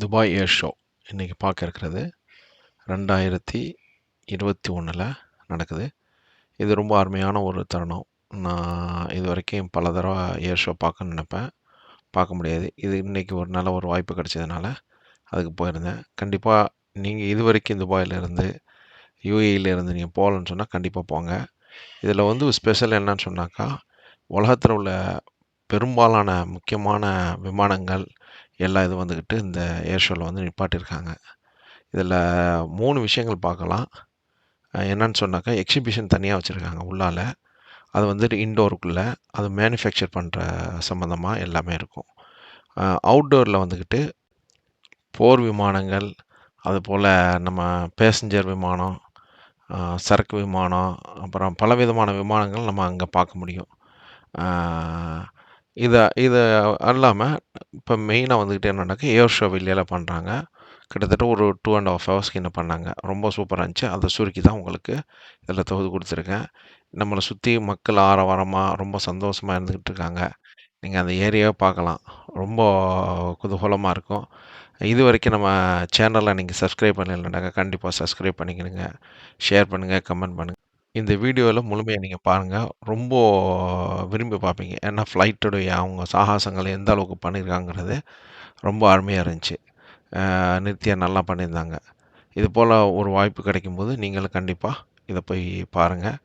Dubai ஏர் show இன்றைக்கி பார்க்க இருக்கிறது 2021 நடக்குது. இது ரொம்ப அருமையான ஒரு தருணம். நான் இது வரைக்கும் பல தடவை ஏர் ஷோ பார்க்கணுன்னு நினப்பேன், பார்க்க முடியாது. இது இன்றைக்கி ஒரு நல்ல ஒரு வாய்ப்பு கிடைச்சதுனால அதுக்கு போயிருந்தேன். கண்டிப்பாக நீங்கள் இது வரைக்கும் துபாயிலேருந்து யூஏஇலேருந்து நீங்கள் போகலன்னு சொன்னால் கண்டிப்பாக போங்க. இதில் வந்து ஸ்பெஷல் என்னன்னு சொன்னாக்கா, உலகத்தில் உள்ள பெரும்பாலான முக்கியமான விமானங்கள் எல்லாம் இது வந்துக்கிட்டு இந்த ஏர் ஷோவில் வந்து நிப்பாட்டியிருக்காங்க. இதில் 3 விஷயங்கள் பார்க்கலாம். என்னன்னு சொன்னாக்கா, எக்ஸிபிஷன் தனியாக வச்சுருக்காங்க உள்ளால. அது வந்துட்டு இன்டோருக்குள்ளே அது மேனுஃபேக்சர் பண்ணுற சம்மந்தமாக எல்லாமே இருக்கும். அவுட்டோரில் வந்துக்கிட்டு போர் விமானங்கள், அதுபோல் நம்ம பேசஞ்சர் விமானம், சரக்கு விமானம், அப்புறம் பலவிதமான விமானங்கள் நம்ம அங்கே பார்க்க முடியும். இதை அல்லாமல் இப்போ மெயினாக வந்துக்கிட்டு என்னன்னாக்கா, ஏர் ஷோ வெளியில் பண்ணுறாங்க. கிட்டத்தட்ட ஒரு 2.5 ஹவர்ஸ்க்கு என்ன பண்ணாங்க. ரொம்ப சூப்பராக இருந்துச்சு. அதை சுருக்கி தான் உங்களுக்கு இதில் தொகுத்து கொடுத்துருக்கேன். நம்மளை சுற்றி மக்கள் ஆரவாரமாக ரொம்ப சந்தோஷமாக இருந்துக்கிட்டு இருக்காங்க. நீங்கள் அந்த ஏரியாவை பார்க்கலாம். ரொம்ப குதூகலமாக இருக்கும். இது வரைக்கும் நம்ம சேனலை நீங்கள் சப்ஸ்கிரைப் பண்ணலைனாக்கா கண்டிப்பாக சப்ஸ்கிரைப் பண்ணிக்கிடுங்க. ஷேர் பண்ணுங்கள், கமெண்ட் பண்ணுங்கள். இந்த வீடியோவில் முழுமையாக நீங்கள் பாருங்கள். ரொம்ப விரும்பி பார்ப்பீங்க. ஏன்னா ஃப்ளைட்டுடைய அவங்க சாகசங்களை எந்த அளவுக்கு பண்ணியிருக்காங்கிறது ரொம்ப அருமையாக இருந்துச்சு. நித்யா நல்லா பண்ணியிருந்தாங்க. இது போல் ஒரு வாய்ப்பு கிடைக்கும்போது நீங்களும் கண்டிப்பாக இதை போய் பாருங்கள்.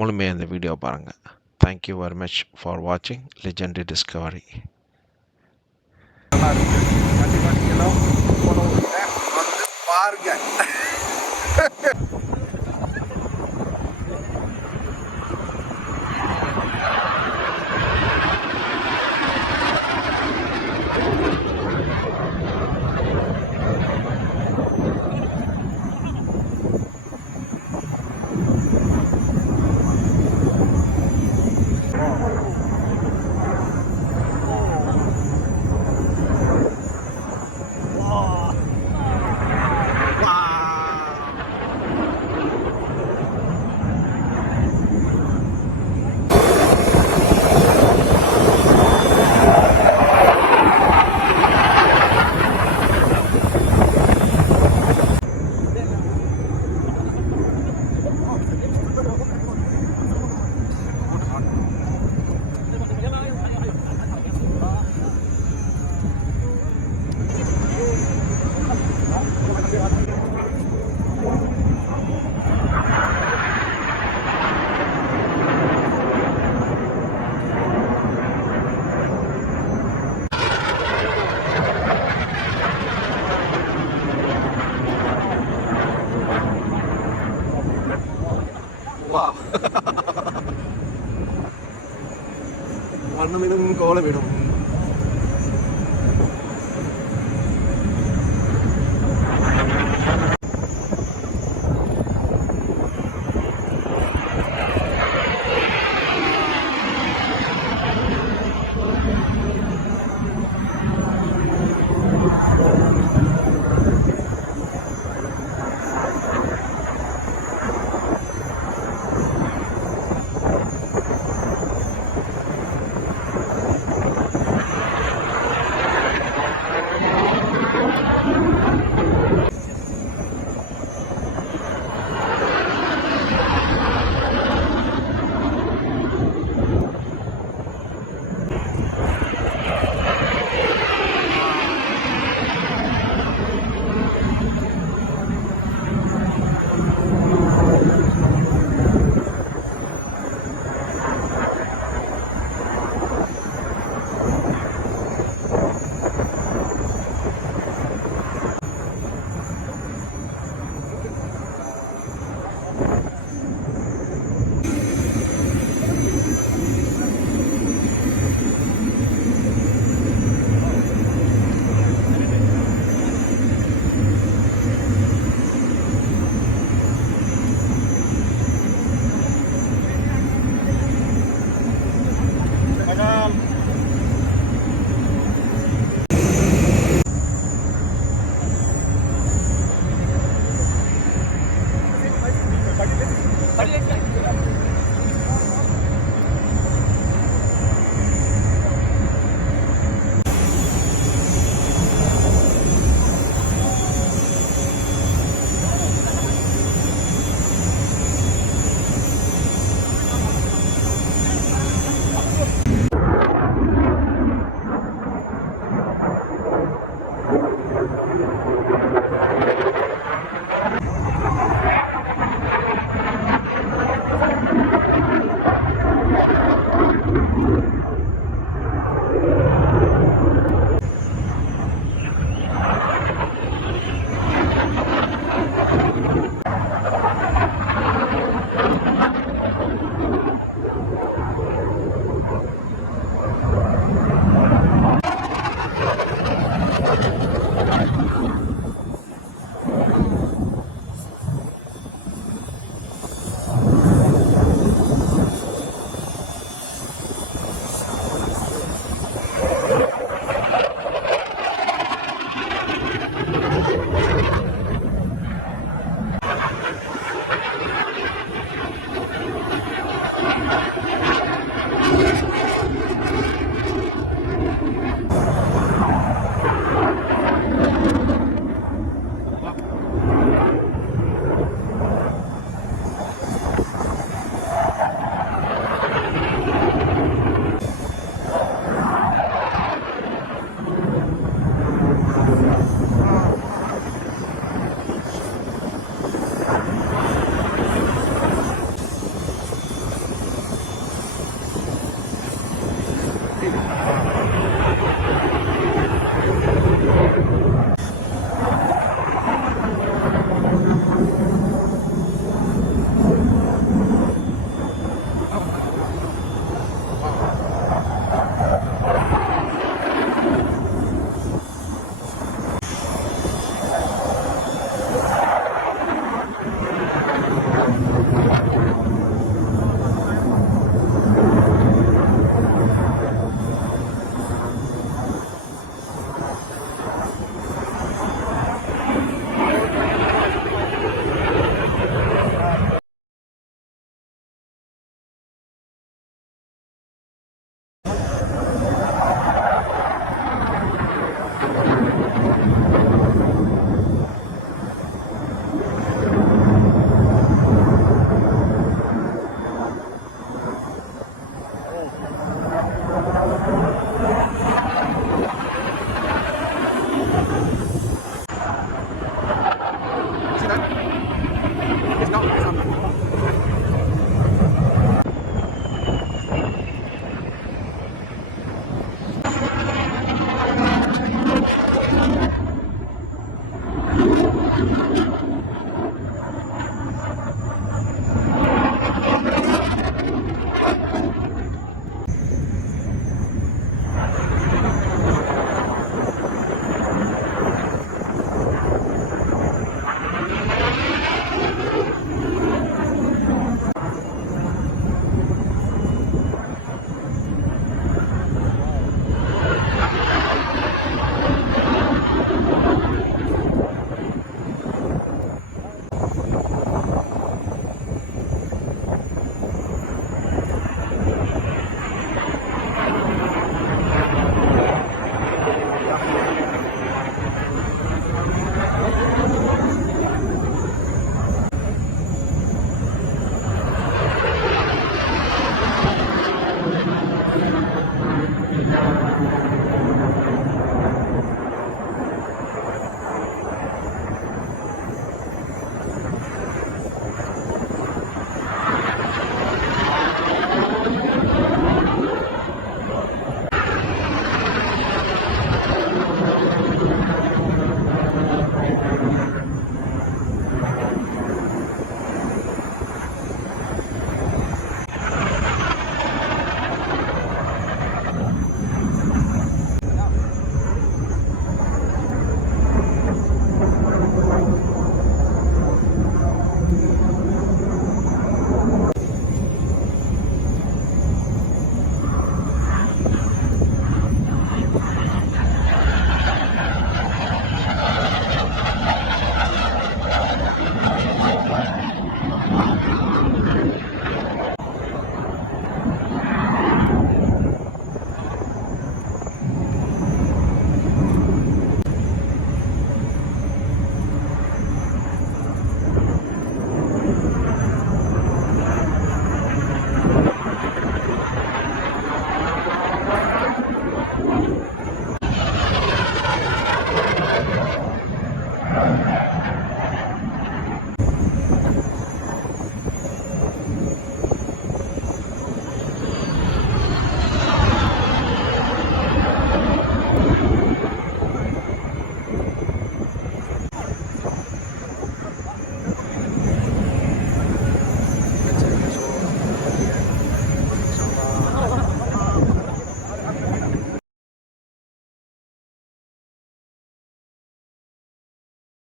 முழுமையாக இந்த வீடியோ பாருங்கள். தேங்க்யூ வெரி மச் ஃபார் வாட்சிங் லெஜெண்டரி டிஸ்கவரி. கண்டிப்பாக நீங்களும் வந்து பாருங்க.